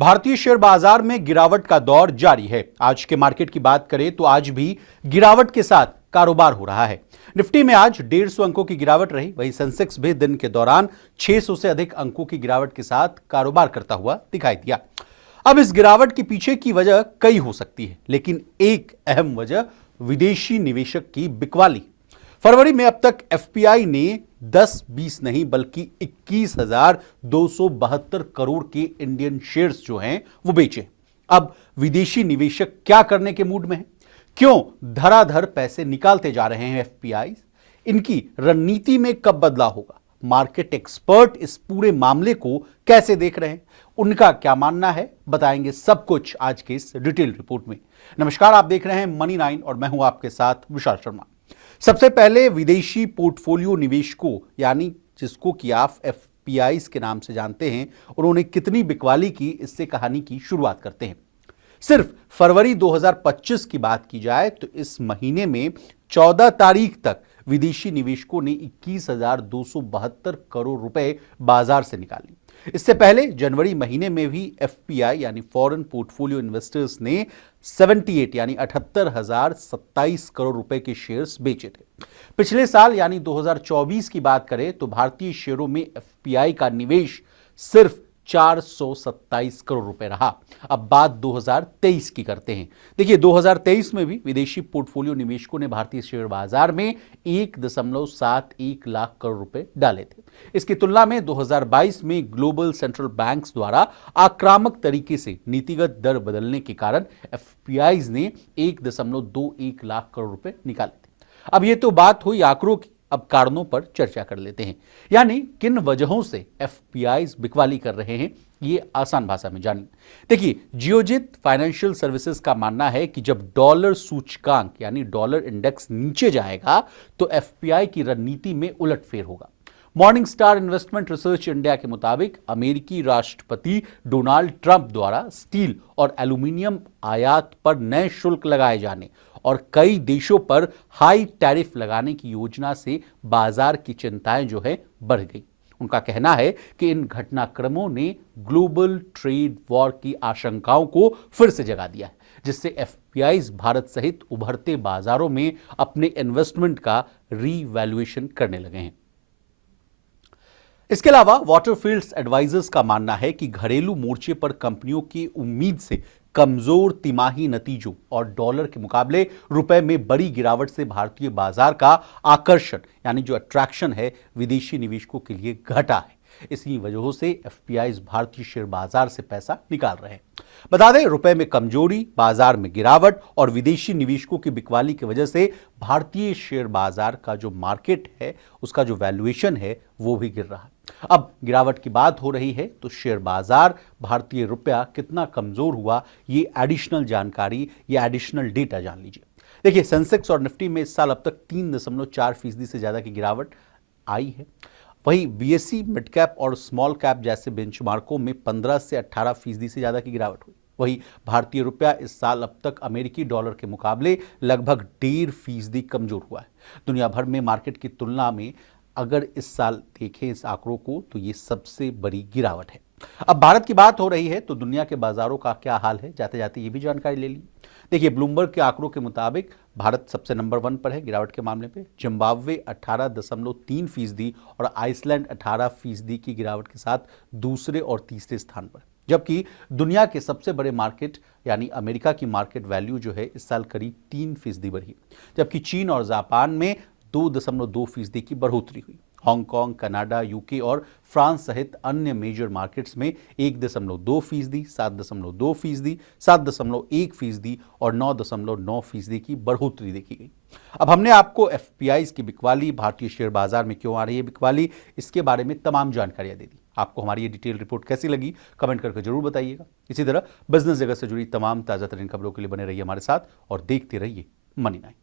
भारतीय शेयर बाजार में गिरावट का दौर जारी है। आज के मार्केट की बात करें तो आज भी गिरावट के साथ कारोबार हो रहा है। निफ्टी में आज 150 अंकों की गिरावट रही। वहीं सेंसेक्स भी दिन के दौरान 600 से अधिक अंकों की गिरावट के साथ कारोबार करता हुआ दिखाई दिया। अब इस गिरावट के पीछे की वजह कई हो सकती है, लेकिन एक अहम वजह विदेशी निवेशक की बिकवाली। फरवरी में अब तक एफपीआई ने 10-20 नहीं बल्कि 21,272 करोड़ के इंडियन शेयर्स जो हैं वो बेचे। अब विदेशी निवेशक क्या करने के मूड में हैं? क्यों धड़ाधड़ पैसे निकालते जा रहे हैं एफपीआई? इनकी रणनीति में कब बदलाव होगा? मार्केट एक्सपर्ट इस पूरे मामले को कैसे देख रहे हैं? उनका क्या मानना है, बताएंगे सब कुछ आज के इस डिटेल रिपोर्ट में। नमस्कार, आप देख रहे हैं मनी 9 और मैं हूं आपके साथ विशाल शर्मा। सबसे पहले विदेशी पोर्टफोलियो निवेशकों यानी जिसको कि आप एफपीआईज के नाम से जानते हैं, उन्होंने कितनी बिकवाली की, इससे कहानी की शुरुआत करते हैं। सिर्फ फरवरी 2025 की बात की जाए तो इस महीने में 14 तारीख तक विदेशी निवेशकों ने 21,272 करोड़ रुपए बाजार से निकाली। इससे पहले जनवरी महीने में भी एफपीआई यानी फॉरेन पोर्टफोलियो इन्वेस्टर्स ने 78 यानी 78,027 करोड़ रुपए के शेयर्स बेचे थे। पिछले साल यानी 2024 की बात करें तो भारतीय शेयरों में एफपीआई का निवेश सिर्फ 427 करोड़ रुपए रहा। अब बात 2023 की करते हैं। देखिए, 2023 में भी विदेशी पोर्टफोलियो निवेशकों ने भारतीय शेयर बाजार में 1.71 लाख करोड़ रुपए डाले थे। इसकी तुलना में 2022 में ग्लोबल सेंट्रल बैंक्स द्वारा आक्रामक तरीके से नीतिगत दर बदलने के कारण एफपीआईज ने 1.21 लाख करोड़ रुपए निकाले थे। अब ये तो बात हुई आंकड़ों की, अब कारणों पर चर्चा कर लेते हैं, यानी किन वजहों से एफपीआईज बिकवाली कर रहे हैं, ये आसान भाषा में जानिए। देखिए, जियोजित फाइनेंशियल सर्विसेज का मानना है कि जब डॉलर सूचकांक यानी डॉलर इंडेक्स नीचे जाएगा तो एफपीआई की रणनीति में उलटफेर होगा। Morning star investment research India के मुताबिक अमेरिकी राष्ट्रपति डोनाल्ड ट्रंप द्वारा स्टील और एल्यूमिनियम आयात पर नए शुल्क लगाए जाने और कई देशों पर हाई टैरिफ लगाने की योजना से बाजार की चिंताएं जो है बढ़ गई। उनका कहना है कि इन घटनाक्रमों ने ग्लोबल ट्रेड वॉर की आशंकाओं को फिर से जगा दिया है, जिससे एफपीआईज भारत सहित उभरते बाजारों में अपने इन्वेस्टमेंट का रीवैल्यूएशन करने लगे हैं। इसके अलावा वाटरफील्ड एडवाइजर्स का मानना है कि घरेलू मोर्चे पर कंपनियों की उम्मीद से कमजोर तिमाही नतीजों और डॉलर के मुकाबले रुपए में बड़ी गिरावट से भारतीय बाजार का आकर्षण यानी जो अट्रैक्शन है विदेशी निवेशकों के लिए घटा है। इसी वजहों से एफपीआईज भारतीय शेयर बाजार से पैसा निकाल रहे हैं। बता दें, रुपए में कमजोरी, बाजार में गिरावट और विदेशी निवेशकों की बिकवाली की वजह से भारतीय शेयर बाजार का जो मार्केट है उसका जो वैल्यूएशन है वो भी गिर रहा है। अब गिरावट की बात हो रही है तो शेयर बाजार, भारतीय रुपया कितना कमजोर हुआ, ये एडिशनल जानकारी, ये एडिशनल डेटा जान लीजिए। देखिए, सेंसेक्स और निफ्टी में इस साल अब तक 3.4% से ज्यादा की गिरावट आई है। वहीं बीएसई मिड कैप और स्मॉल कैप जैसे बेंचमार्कों में 15 से 18% से ज्यादा की गिरावट हुई। वहीं भारतीय रुपया इस साल अब तक अमेरिकी डॉलर के मुकाबले लगभग 1.5% कमजोर हुआ है। दुनिया भर में मार्केट की तुलना में अगर इस साल देखें इस आंकड़ों को तो ये सबसे बड़ी गिरावट है। अब भारत की बात हो रही है तो दुनिया के बाजारों का क्या हाल है, जाते जाते ये भी जानकारी ले ली। देखिए, ब्लूमबर्ग के आंकड़ों के मुताबिक भारत सबसे नंबर 1 पर है गिरावट के मामले पे। जिम्बाब्वे 18.3% और आइसलैंड 18% की गिरावट के साथ दूसरे और तीसरे स्थान पर, जबकि दुनिया के सबसे बड़े मार्केट यानी अमेरिका की मार्केट वैल्यू जो है इस साल करीब 3% बढ़ी, जबकि चीन और जापान में 2.2% की बढ़ोतरी हुई। हांगकांग, कनाडा, यूके और फ्रांस सहित अन्य मेजर मार्केट्स में 1.2%, 7.2%, 7.1% और 9.9% की बढ़ोतरी देखी गई। अब हमने आपको एफपीआईज की बिकवाली, भारतीय शेयर बाजार में क्यों आ रही है बिकवाली, इसके बारे में तमाम जानकारियां दे दी। आपको हमारी ये डिटेल रिपोर्ट कैसी लगी, कमेंट करके जरूर बताइएगा। इसी तरह बिजनेस जगत से जुड़ी तमाम ताजा तरीन खबरों के लिए बने रहिए हमारे साथ और देखते रहिए मनी 9।